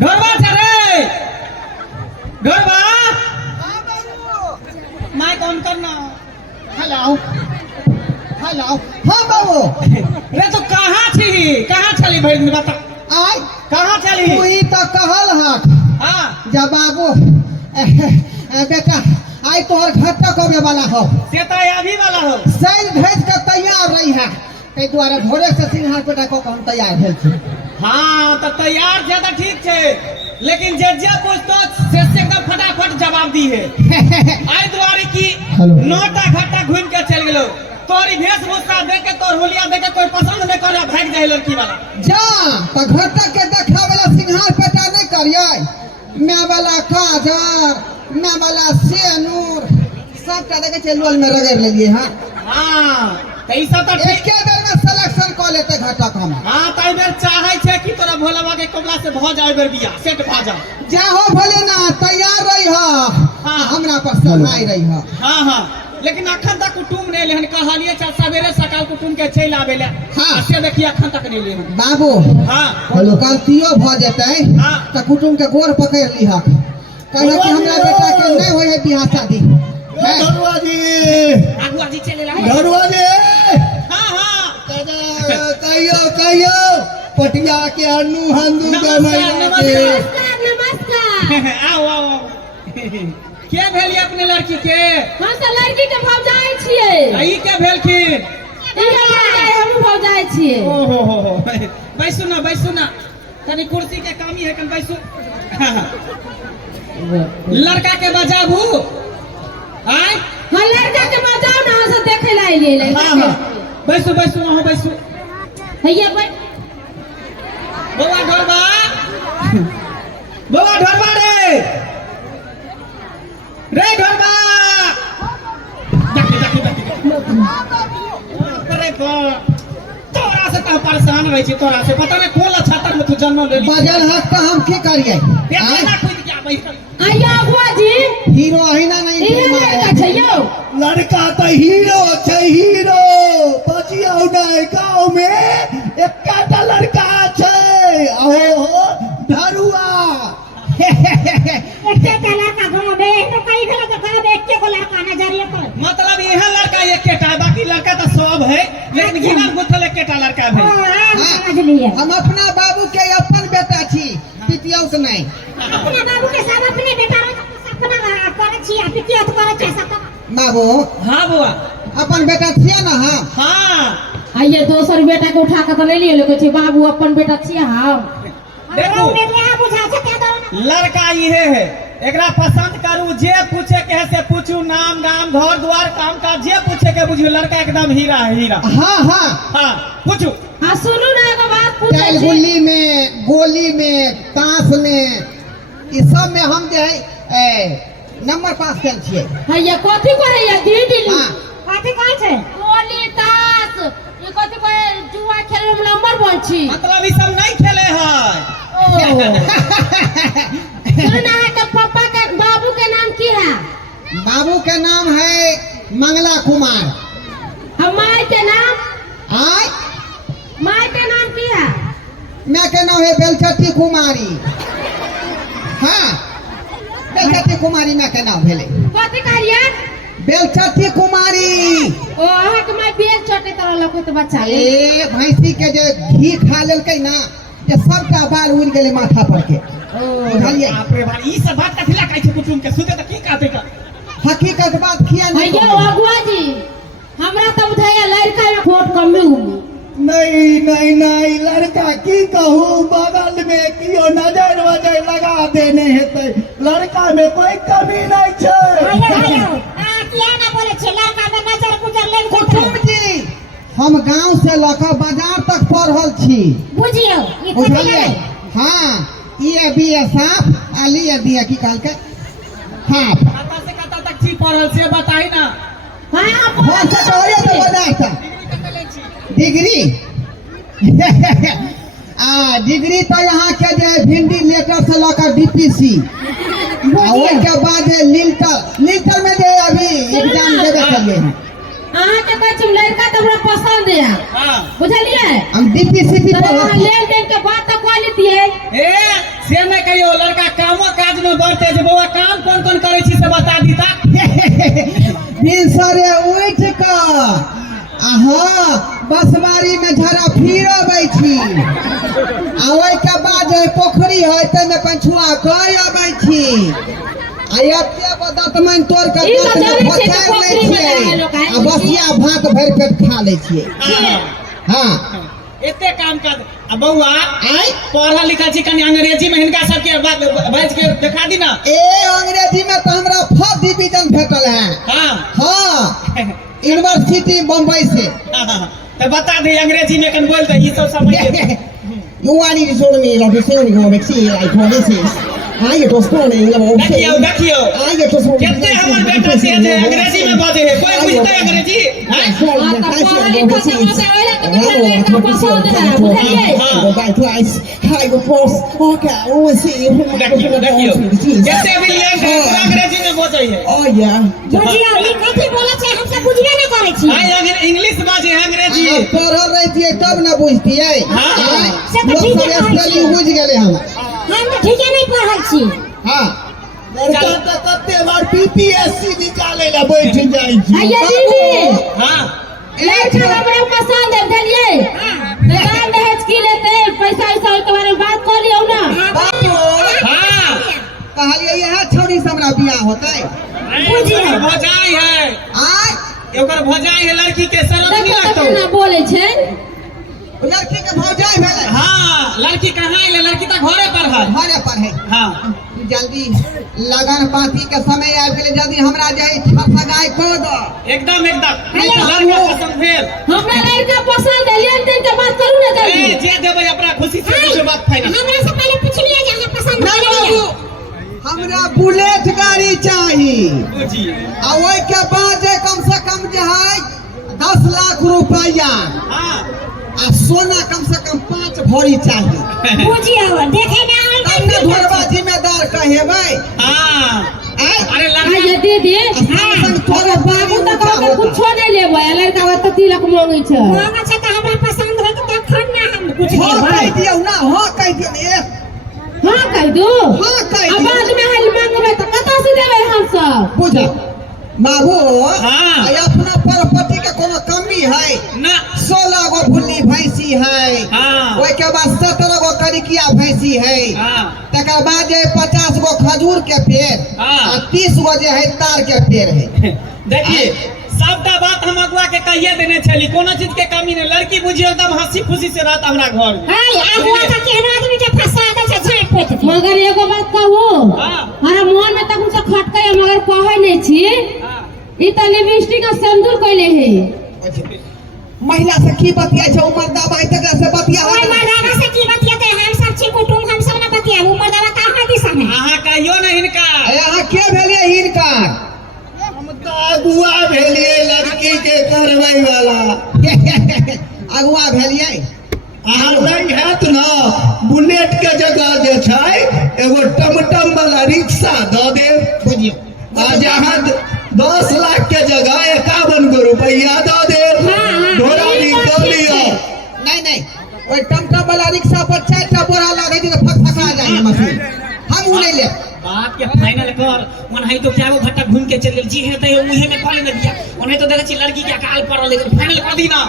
ढोलवा चले ढोलवा मैं कौन करना हेलो हेलो हाँ बाबू रे तू कहाँ चली भाई बता आई कहाँ चली वही तो कहल हक हाँ जब बाबू बेटा आई तोहर घर तक आवे वाला हो से तो अभी वाला हो सैल भेज के तैयार रही है ते द्वारा भोरे से सिंहार बेटा को हम तैयार भेल छी हाँ तो तैयार ज्यादा ठीक है लेकिन जे पूछतो से एकदम फटाफट जवाब दी है आई द्वारे की नौटा घाटा घूम के चल गेलो तोरी वेशभूषा देख के तोर होलिया देख के कोई पसंद नहीं करे भाग जाए लड़की वाला जा तो घर तक के देखा वाला सिंहार बेटा नहीं करिए मैं वाला काजर मैं वाला सेनूर सब का देखे चलवल में रगड़ ले लिए हां कैसा तो एक के बेर में सिलेक्शन कर लेते घाटा हम हां ताई बेर चाहे छे कि तोरा भोलावा के कोबला से भ जाए बेर बिया सेट भा जा जा हो भले ना तैयार रही हो हां हमरा पर सहाय रही हो हां लेकिन अखन तक कुटुम नहीं लेहन कहलिए चल सवेरे सकाल कुटुम के चल आबेले हां से देखिए अखन तक नहीं लेहन बाबू हां बोलो गलतियो भ जते हां त कुटुम के गोर पकड़ ली हक कहे कि हमरा बेटा के नहीं होय है बियाह शादी धरुआ जी आगुआ जी चले ला धरुआ जी हां कहियो पटिया के अनु हंदू के मैया के नमस्कार आओ के भेली अपने लड़की के हम तो लड़की के भौजाई छिए ई के भेलखिन इहे भौजाई हम भौजाई छिए ओहो बैसु ना तनी कुर्सी के कमी है कन बैसु लड़का के बजाबू आय हां लड़का के बजाओ ना से देखे ला आइले हां बैसु वहां बैसु भैया बैठ बौआ ढोलवा रे ढोलवा अरे तोरा से तो परेशान रही छी तोरा से पता नहीं खोला छातर में तू जन्म ले ली बजल हक त हम की करिए देखना कूद के बैठ आइया बुआ जी हीरो अहिना नहीं इहे लड़का छै यो लड़का तो हीरो छै हीरो बचिया नहीं गांव में एकटा लड़का छै ओहो धरुआ एकटा लड़का गांव में तो कई गला के गांव में एकटे को लड़का नजरिए पर मतलब यह लड़का एक केटा बाकी लड़का तो सब है लेकिन गिनल गुथल एक केटा लड़का है समझ लिए हम अपना बाबू के अपन बेटा छी पितियौत नहीं अपने बाबू के साथ अपने बेटा अपना करे छी आ पितिया तो करे छै सब बाबू हां बुआ अपन बेटा छिए ना हम हां आइए दोसर बेटा के उठा के तो ले लिए लोग छै बाबू अपन बेटा छिए हम देखो बुझा से क्या दो लड़का ये है एकरा पसंद करू जे पूछे के है से पूछू नाम गाम घर द्वार काम काज जे पूछे के बुझियो लड़का एकदम हीरा है हीरा हां पूछू हां सुनू ना एगो बात पूछे कैल छी गुल्ली में गोली में ताश में ई सब में हम जे है नंबर पास कैल छिए भैया कथि करे या दीदी हां कथि कहै छै गोली ताश ई कथि करे जुआ खेले में नंबर बोल छी मतलब ई सब नहीं खेले है सुनना है कि पापा के बाबू के नाम की है बाबू के नाम है मंगला कुमार हमारे के नाम आय माय के नाम की है मैं के नाम है बेलचट्टी कुमारी हाँ बेलचट्टी कुमारी मैं के नाम भेले कथि कहलिए बेलचट्टी कुमारी ओ अहाँ के मैं बेल चटे तरह लको तो बच्चा ए भैंसी के जे घी खा लेलकै ना ये सबका बाल उड़ गेले माथा पर के बुझलिए बाप रे बाप ई सब बात कथिला कहै छै कुटुम के सुते त की कहते का हकीकत बात किया नहीं भैया अगुआ जी हमरा तो बुझाया लड़का में वोट कम नहीं लड़का की कहूँ बगल में कियो नजर वजर लगा देने हेतै लड़का में कोई कमी नहीं छै किया ना बोले छे लड़का में नजर गुजर ले कुटुम जी हम गांव से लकर बाजार तक पढ़ल छी बुझियो ई बुझलिए हाँ ये बी ए साफ आली ये बी ए की कहल के हाँ खाता से खाता तक छी पढ़ल से बताई ना हां हो से तोरे तो बाजार था डिग्री डिग्री तो यहाँ के जे भिंडी लेटर से लकर डीपीसी और के बाद लिंटर में जे अभी एग्जाम देवे चलिए हैं अहाँ के कहै छी लड़का तो हमरा पसंद है हां बुझलिए हम डीपीसीपी तो लेन देन के बात तो कह लेती है ए से नहीं कही आवे के बाद जे पोखरी है ते में पंछुआ कई आबै छी आ एते बदत मन तोड़ के ई तो जाने छै पचार कि लै पोखरी में छियै रहै लोग आ बसिया भात भरि पेट खा लै छियै हाँ एते काम कर आ बउआ आय पढ़ल लिखल छी कनी अंग्रेजी में हिनका सबके बाज के दिखा दी ना। ए अंग्रेजी में तो हमरा फर्स्ट डिवीजन भेटल है हाँ हाँ यूनिवर्सिटी बम्बई से तो बता दे अंग्रेजी में कन बोल दे ये सब समझ ले। You want to show me that you say you go see like what this is. I get to school in the देखियो देखियो I get to school. कितने हमार बेटा से जे अंग्रेजी में बाते है कोई पूछता है अंग्रेजी हैं? देखियो देखियो जैसे भी लैंड है पूरा अंग्रेजी में बोलते है। Oh yeah. बुझिया ई कथि बोलै छै हम सब बुझबे नै करै छी। हां अगर इंग्लिश बाजे है अंग्रेजी पढ़ल रहिए तब ना बुझतिए से तो लोग ठीक सब है स्पेलिंग बुझ गेले हम हम तो ठीके नहीं पढ़ल छी। हां लड़का तो कते बार बीपीएससी निकाले ला बैठ जाइ छी आइए दीदी हां लड़का हमरा पसंद है बुझलिए दुकान दहेज की लेते पैसा वैसा के बारे में बात कर लियो ना। हां कहलिए यह छोरी से हमरा बियाह होतै बुझिए भजाई है आय ओकर भजाई है लड़की के शरम नहीं देखो लगतो केना बोलै छै लड़की के भौजाई भेलै हां लड़की कहां है लड़की त घरे पर है। घरे पर है हां जल्दी लगन पाती के समय आबि गेलै जल्दी हमरा जे ठसगाय कर दो एकदम एकदम लड़का पसंद भेल हमरा लड़का पसंद है लेन देन के बात करू ना ए जल्दी। जे देबै अपना खुशी से कुछ बात फाइनल। हमरा से पहले पूछलिए जे हमरा पसंद ना है बाबू हमरा बुलेट गाड़ी चाही बुझिए आ ओइ के बाद जे कम से कम जे है 10 लाख रुपया हां आ सोना कम से कम 5 भरी चाहिए बुझियो देखे ना तब ने घरवा जिम्मेदार कहेबै हां आय अरे आइए लड़का दीदी तोरा बाबू तक के कुछो नहीं लेबै लड़का बा त तिलक मांगे छै मांगे छै त हमरा पसंद है त तखन ना हम कुछ हाँ कह लेबै। दियौ ना हाँ कह दियौ ए हां कह दो हाँ कह अब दियौ बाद में हल मांगबै त कतौ से देबै हम सब। बुझ बाबू हाँ। आय अपना प्रॉपर्टी के कोनो कमी है ना 16 गो भुल्ली भैंसी है हां ओइ के बाद 17 गो करिकिया भैंसी है हां तकर बाद जे 50 गो खजूर के पेड़ हाँ। आ 30 गो जे है तार के पेड़ है देखिए सबटा बात हम अगुआ के कहिए देने छली कोनो चीज के कमी नहीं लड़की बुझियो एकदम हंसी खुशी से रहता हमरा घर में। हाय आगुआ का केहनो आदमी के फंसा दे छै झाट पोत मगर एगो बात कहू हाँ। हमरा मन में तक से खटकै मगर कहै नहीं छी हां ई त लिपस्टिक आ सिंदूर कइले है। महिला से की बतिया छै उमर दाबा तकरा से बतिया ओए मर्दाना से की बतियाते हम सब छी कुटुम हम सब ना बतियाबू मर्दाना कहां दिस में अहाँ कहियो नहीं हिनका यहाँ के भेलिए हिनकर हम तो अगुआ भेलिए लड़की के करबै वाला अगुआ भेलिए अहाँ नहीं हैत ना बुलेट के जगह जे छै एगो टमटम वाला रिक्शा दऽ देब बुझियो आ जहाँ 10 लाख के जगह 51 गो रुपया दऽ देब घोड़ा निकल लियो। नहीं नहीं ओइ टमटम वाला रिक्शा पर 4टा बोरा लगे छै फकफका जाय है मशीन हम उ नहीं ले बात के फाइनल कर मन है तो क्या वो घट्टा घूम के चल गेल जी है तो मुहे में करे न दिया ओने तो देखे छी लड़की के अकाल पड़ल लेकिन फाइनल कर दी ना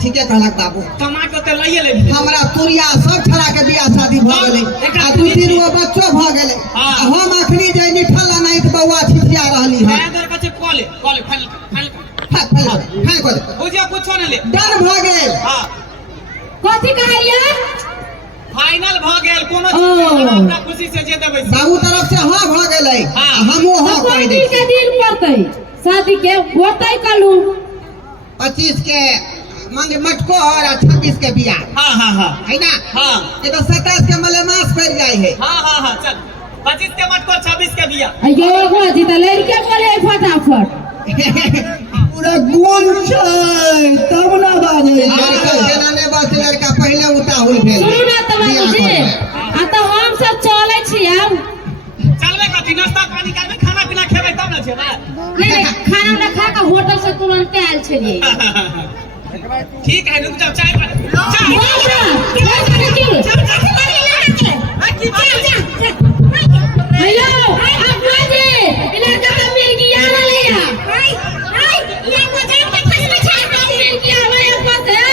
ठीक है कहलक बाबू कमा के तो लइए ले हमरा तुरिया सब छड़ा के बियाह शादी भ गेलै आ 2-3 गो बच्चो भ गेलै हाँ। आ हम अखनी जे निठला नहीं तो बौआ छिटिया रहली है मैं अंदर कचे कॉल फाइनल फाइल कर दे बुझिया कुछो न ले डर भ गेल हां कथि कहलिए फाइनल भ गेल कोनो ओ। चीज के हमरा खुशी से जे देबै बाबू तरफ से हाँ भ गेलै हाँ। हमहू हाँ कोई कह दिन दै के दिन पड़तै शादी के होतै कलू 25 के मांगे मटको और 26 के बियाह हां हां हां है ना हां ये तो 27 के मलेमास पड़ जाए है हां हां हां चल 25 के मत कर 26 के बिया अयो गोजी त लड़के बोले फटाफट पूरा गुण छै तब ना बाजै लड़का छै। जेना ने बस लड़का पहले उताहुल भेल सुनू ना त बाबूजी आ त हम सब चलै छी अब चलबे कथी नाश्ता पानी करबे खाना पीना खेबै तब न जेबै नहीं खाना ना खा के होटल से तुरंत आयल छलिए। ठीक है रुक जाओ चाय चाय हेलो आप बाजे इलाका का मिल गया ना लिया हाय हाय ये मजाक में फंस में छा मिल गया हमारे पास है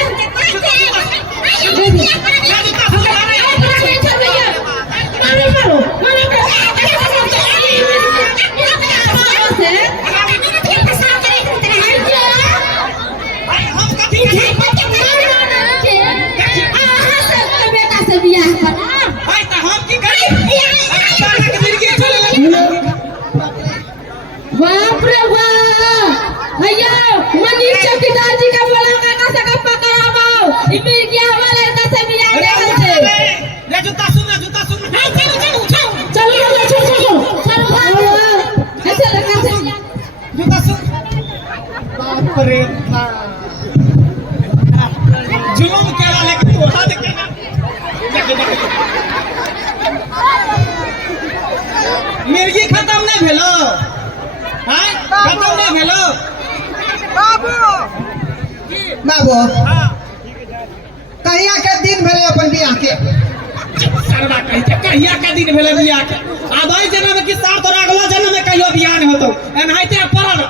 बियाह करा हाय त हम की करी सारा के जिंदगी चले लगे बाप रे बाप भैया मनीष चौकीदार जी का बोला काका से का पकड़ाओ ई मिर्गिया वाला लड़का से बियाह अरे नहीं उठा होते रे रे जूता सुन हाय चलो चलो ऐसे लगा से जूता सुन बाप रे जुलूम केला लेके तू हाथ के ना मिर्गी खत्म नहीं भेलो हां खत्म नहीं भेलो बाबू हां कहिया के दिन भेले अपन बियाह के सरवा कहते कहिया का दिन भेले बियाह के अब आई जन्म की साथ और अगला जन्म में कहियो बियाह नहीं होतो एनाहिते पड़ल